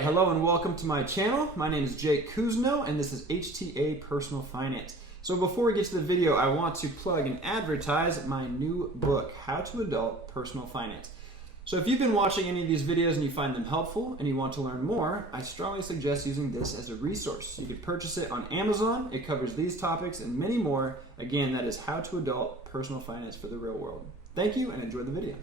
Hello and welcome to my channel. My name is Jake Kuzno and this is HTA Personal Finance. So before we get to the video, I want to plug and advertise my new book, How to Adult Personal Finance. So if you've been watching any of these videos and you find them helpful and you want to learn more, I strongly suggest using this as a resource. You can purchase it on Amazon. It covers these topics and many more. Again, that is How to Adult Personal Finance for the Real World. Thank you and enjoy the video.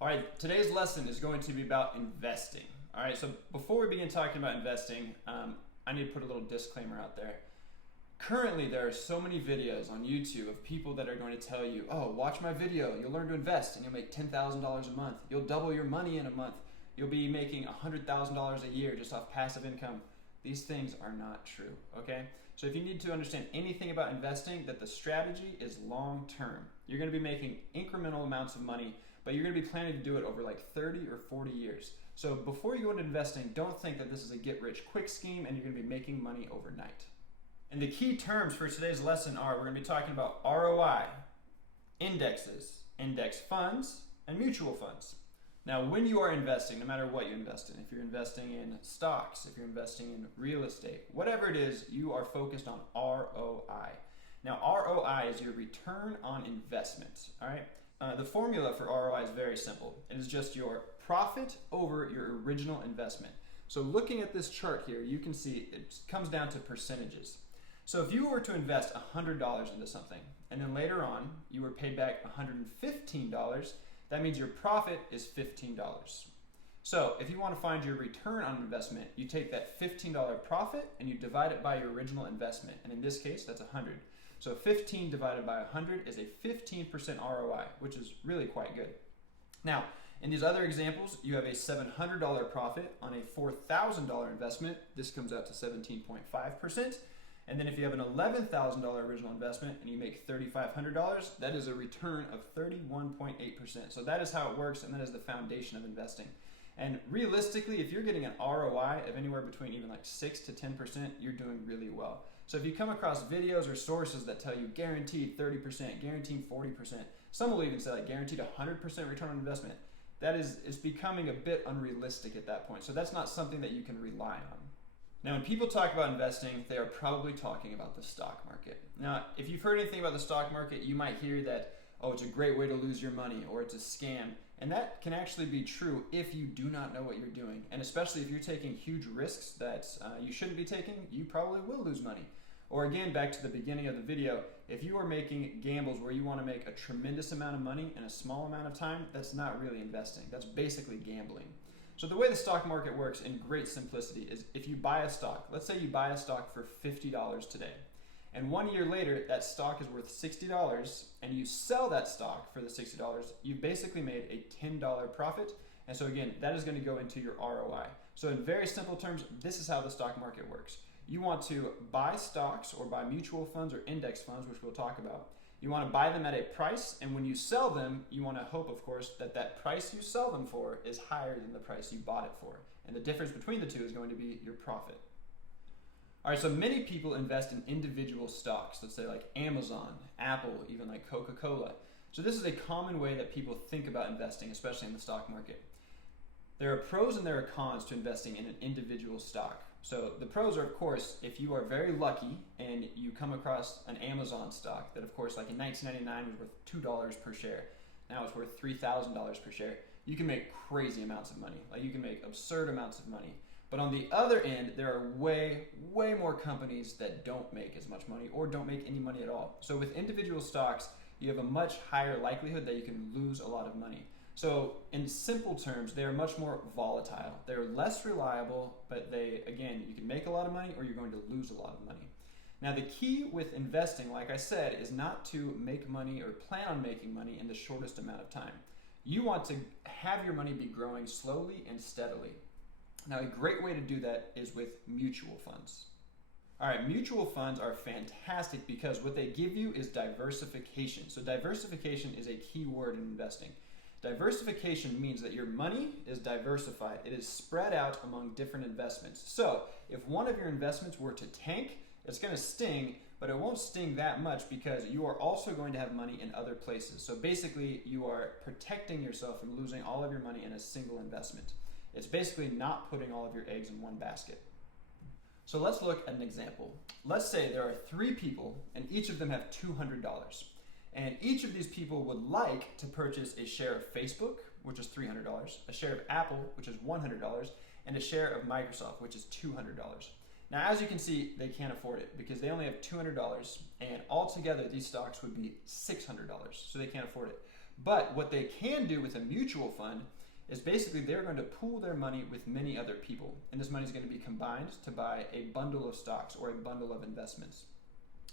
All right, today's lesson is going to be about investing. All right, so before we begin talking about investing, I need to put a little disclaimer out there. Currently, there are so many videos on YouTube of people that are going to tell you, oh, watch my video, you'll learn to invest and you'll make $10,000 a month. You'll double your money in a month. You'll be making $100,000 a year just off passive income. These things are not true, okay? So if you need to understand anything about investing, that the strategy is long-term. You're gonna be making incremental amounts of money, but you're gonna be planning to do it over like 30 or 40 years. So before you go into investing, don't think that this is a get-rich-quick scheme and you're gonna be making money overnight. And the key terms for today's lesson are, we're gonna be talking about ROI, indexes, index funds, and mutual funds. Now, when you are investing, no matter what you invest in, if you're investing in stocks, if you're investing in real estate, whatever it is, you are focused on ROI. Now, ROI is your return on investment, all right? The formula for ROI is very simple. It is just your profit over your original investment. So looking at this chart here, you can see it comes down to percentages. So if you were to invest $100 into something, and then later on, you were paid back $115, that means your profit is $15. So if you want to find your return on investment, you take that $15 profit and you divide it by your original investment. And in this case, that's 100. So 15 divided by 100 is a 15% ROI, which is really quite good. Now, in these other examples, you have a $700 profit on a $4,000 investment. This comes out to 17.5%. And then if you have an $11,000 original investment and you make $3,500, that is a return of 31.8%. So that is how it works, and that is the foundation of investing. And realistically, if you're getting an ROI of anywhere between even like 6 to 10%, you're doing really well. So if you come across videos or sources that tell you guaranteed 30%, guaranteed 40%, some will even say like guaranteed 100% return on investment, that is becoming a bit unrealistic at that point. So that's not something that you can rely on. Now, when people talk about investing, they are probably talking about the stock market. Now, if you've heard anything about the stock market, you might hear that, oh, it's a great way to lose your money, or it's a scam. And that can actually be true if you do not know what you're doing. And especially if you're taking huge risks that you shouldn't be taking, you probably will lose money. Or again, back to the beginning of the video, if you are making gambles where you want to make a tremendous amount of money in a small amount of time, that's not really investing. That's basically gambling. So the way the stock market works in great simplicity is if you buy a stock, let's say you buy a stock for $50 today, and 1 year later that stock is worth $60 and you sell that stock for the $60, you've basically made a $10 profit. And so again, that is going to go into your ROI. So in very simple terms, this is how the stock market works. You want to buy stocks or buy mutual funds or index funds, which we'll talk about. You want to buy them at a price, and when you sell them, you want to hope, of course, that that price you sell them for is higher than the price you bought it for. And the difference between the two is going to be your profit. All right, so many people invest in individual stocks, let's say like Amazon, Apple, even like Coca-Cola. So this is a common way that people think about investing, especially in the stock market. There are pros and there are cons to investing in an individual stock. So the pros are, of course, if you are very lucky and you come across an Amazon stock that, of course, like in 1999 was worth $2 per share. Now it's worth $3,000 per share. You can make crazy amounts of money. Like you can make absurd amounts of money. But on the other end, there are way more companies that don't make as much money or don't make any money at all. So with individual stocks, you have a much higher likelihood that you can lose a lot of money. So in simple terms, they're much more volatile. They're less reliable, but again, you can make a lot of money or you're going to lose a lot of money. Now the key with investing, like I said, is not to make money or plan on making money in the shortest amount of time. You want to have your money be growing slowly and steadily. Now a great way to do that is with mutual funds. All right, mutual funds are fantastic because what they give you is diversification. So diversification is a key word in investing. Diversification means that your money is diversified. It is spread out among different investments. So if one of your investments were to tank, it's going to sting, but it won't sting that much because you are also going to have money in other places. So basically, you are protecting yourself from losing all of your money in a single investment. It's basically not putting all of your eggs in one basket. So let's look at an example. Let's say there are 3 people and each of them have $200. And each of these people would like to purchase a share of Facebook, which is $300, a share of Apple, which is $100, and a share of Microsoft, which is $200. Now, as you can see, they can't afford it because they only have $200, and altogether these stocks would be $600, so they can't afford it. But what they can do with a mutual fund is basically they're going to pool their money with many other people, and this money is going to be combined to buy a bundle of stocks or a bundle of investments.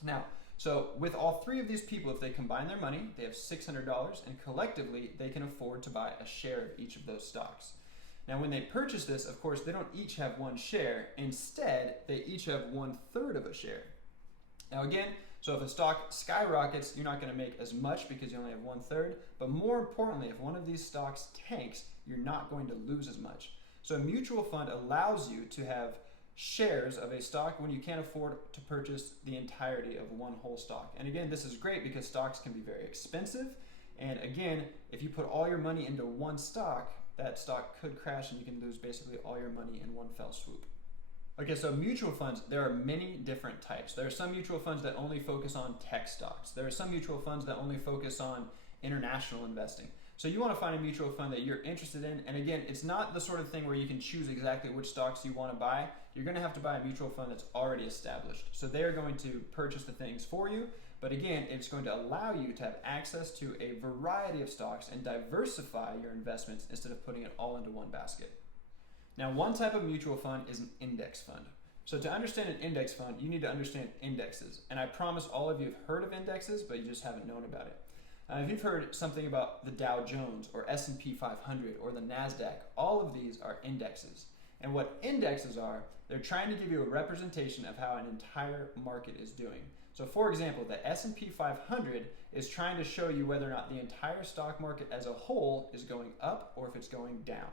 Now, so with all 3 of these people, if they combine their money, they have $600, and collectively they can afford to buy a share of each of those stocks. Now, when they purchase this, of course, they don't each have 1 share. Instead, they each have 1/3 of a share. Now again, so if a stock skyrockets, you're not going to make as much because you only have 1/3. But more importantly, if one of these stocks tanks, you're not going to lose as much. So a mutual fund allows you to have shares of a stock when you can't afford to purchase the entirety of one whole stock. And again, this is great because stocks can be very expensive. And again, if you put all your money into one stock, that stock could crash and you can lose basically all your money in one fell swoop. Okay, so mutual funds, there are many different types. There are some mutual funds that only focus on tech stocks. There are some mutual funds that only focus on international investing. So you want to find a mutual fund that you're interested in. And again, it's not the sort of thing where you can choose exactly which stocks you want to buy. You're going to have to buy a mutual fund that's already established. So they're going to purchase the things for you. But again, it's going to allow you to have access to a variety of stocks and diversify your investments instead of putting it all into one basket. Now, one type of mutual fund is an index fund. So to understand an index fund, you need to understand indexes. And I promise all of you have heard of indexes, but you just haven't known about it. If you've heard something about the Dow Jones or S&P 500 or the NASDAQ, all of these are indexes. And what indexes are, they're trying to give you a representation of how an entire market is doing. So for example, the S&P 500 is trying to show you whether or not the entire stock market as a whole is going up or if it's going down.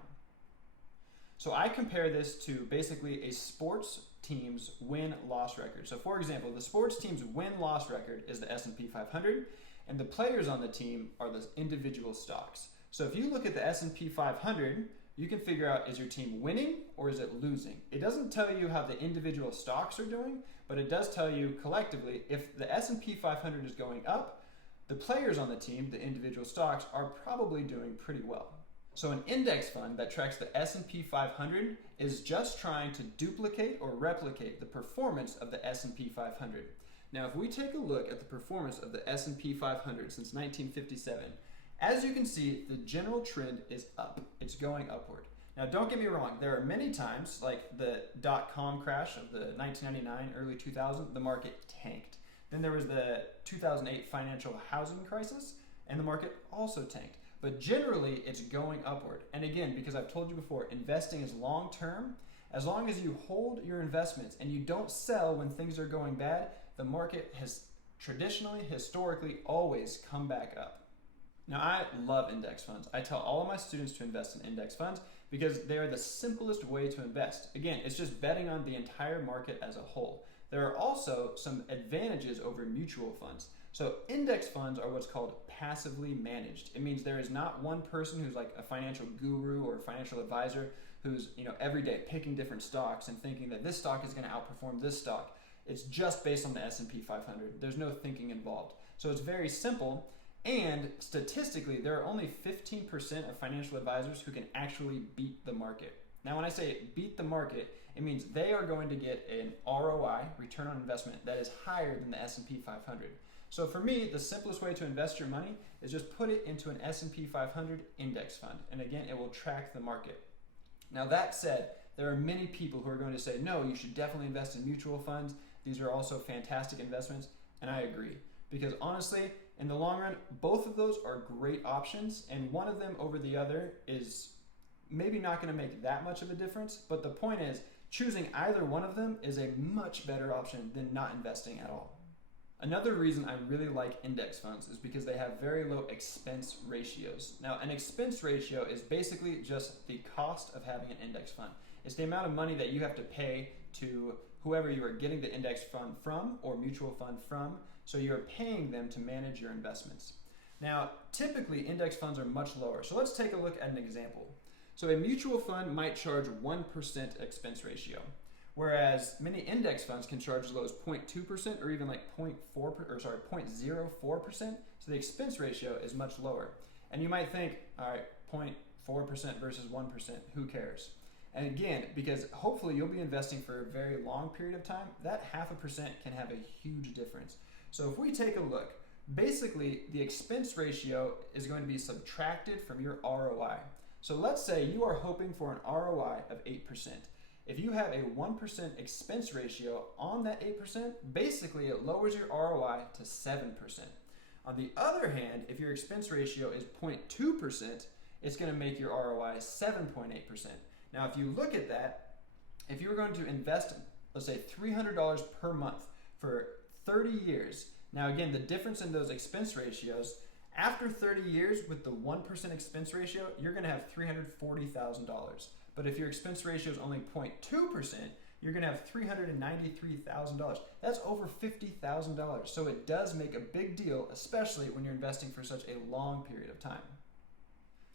So I compare this to basically a sports team's win-loss record. So for example, the sports team's win-loss record is the S&P 500, and the players on the team are the individual stocks. So if you look at the S&P 500, you can figure out, is your team winning or is it losing? It doesn't tell you how the individual stocks are doing, but it does tell you collectively, if the S&P 500 is going up, the players on the team, the individual stocks, are probably doing pretty well. So an index fund that tracks the S&P 500 is just trying to duplicate or replicate the performance of the S&P 500. Now, if we take a look at the performance of the S&P 500 since 1957, as you can see, the general trend is up. It's going upward. Now, don't get me wrong. There are many times, like the dot-com crash of the 1999, early 2000, the market tanked. Then there was the 2008 financial housing crisis, and the market also tanked. But generally, it's going upward. And again, because I've told you before, investing is long-term. As long as you hold your investments and you don't sell when things are going bad, the market has traditionally, historically, always come back up. Now, I love index funds. I tell all of my students to invest in index funds because they are the simplest way to invest. Again, it's just betting on the entire market as a whole. There are also some advantages over mutual funds. So index funds are what's called passively managed. It means there is not one person who's like a financial guru or a financial advisor who's every day picking different stocks and thinking that this stock is going to outperform this stock. It's just based on the S&P 500. There's no thinking involved. So it's very simple. And statistically, there are only 15% of financial advisors who can actually beat the market. Now, when I say beat the market, it means they are going to get an ROI, return on investment, that is higher than the S&P 500. So for me, the simplest way to invest your money is just put it into an S&P 500 index fund. And again, it will track the market. Now, that said, there are many people who are going to say, no, you should definitely invest in mutual funds. These are also fantastic investments. And I agree. Because honestly, in the long run, both of those are great options, and one of them over the other is maybe not going to make that much of a difference, but the point is, choosing either one of them is a much better option than not investing at all. Another reason I really like index funds is because they have very low expense ratios. Now, an expense ratio is basically just the cost of having an index fund. It's the amount of money that you have to pay to whoever you are getting the index fund from or mutual fund from. So you're paying them to manage your investments. Now, typically index funds are much lower. So let's take a look at an example. So a mutual fund might charge 1% expense ratio, whereas many index funds can charge as low as 0.2% or even like 0.04%. So the expense ratio is much lower. And you might think, all right, 0.4% versus 1%, who cares? And again, because hopefully you'll be investing for a very long period of time, that 0.5% can have a huge difference. So if we take a look, basically the expense ratio is going to be subtracted from your ROI. So let's say you are hoping for an ROI of 8%. If you have a 1% expense ratio on that 8%, basically it lowers your ROI to 7%. On the other hand, if your expense ratio is 0.2%, it's going to make your ROI 7.8%. Now, if you look at that, if you were going to invest, let's say $300 per month for 30 years, now again, the difference in those expense ratios, after 30 years with the 1% expense ratio, you're going to have $340,000. But if your expense ratio is only 0.2%, you're going to have $393,000. That's over $50,000. So it does make a big deal, especially when you're investing for such a long period of time.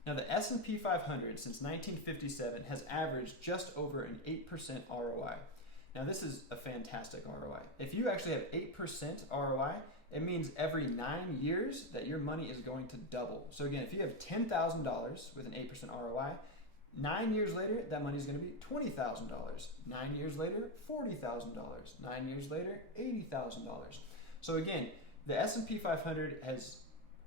Now the S&P 500 since 1957 has averaged just over an 8% ROI. Now this is a fantastic ROI. If you actually have 8% ROI, it means every 9 years that your money is going to double. So again, if you have $10,000 with an 8% ROI, 9 years later, that money is going to be $20,000. 9 years later, $40,000. 9 years later, $80,000. So again, the S&P 500 has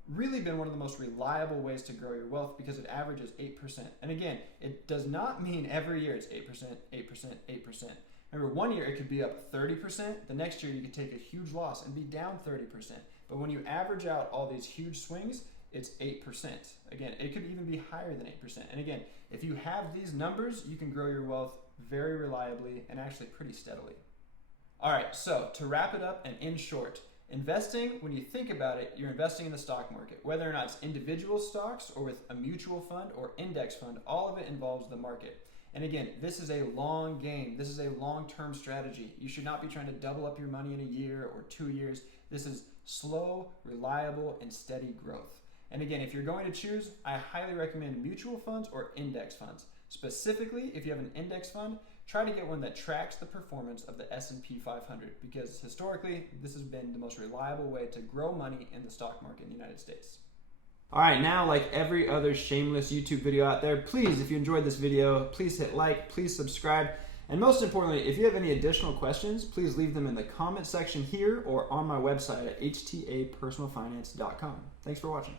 really been one of the most reliable ways to grow your wealth because it averages 8%. And again, it does not mean every year it's 8%, 8%, 8%. Remember, one year it could be up 30%. The next year you could take a huge loss and be down 30%. But when you average out all these huge swings, it's 8%. Again, it could even be higher than 8%. And again, if you have these numbers, you can grow your wealth very reliably and actually pretty steadily. All right, so to wrap it up and in short, investing, when you think about it, you're investing in the stock market. Whether or not it's individual stocks or with a mutual fund or index fund, all of it involves the market. And again, this is a long game. This is a long-term strategy. You should not be trying to double up your money in a year or 2 years. This is slow, reliable, and steady growth. And again, if you're going to choose, I highly recommend mutual funds or index funds. Specifically, if you have an index fund, try to get one that tracks the performance of the S&P 500 because historically, this has been the most reliable way to grow money in the stock market in the United States. All right, now like every other shameless YouTube video out there, please, if you enjoyed this video, please hit like, please subscribe, and most importantly, if you have any additional questions, please leave them in the comment section here or on my website at htapersonalfinance.com. Thanks for watching.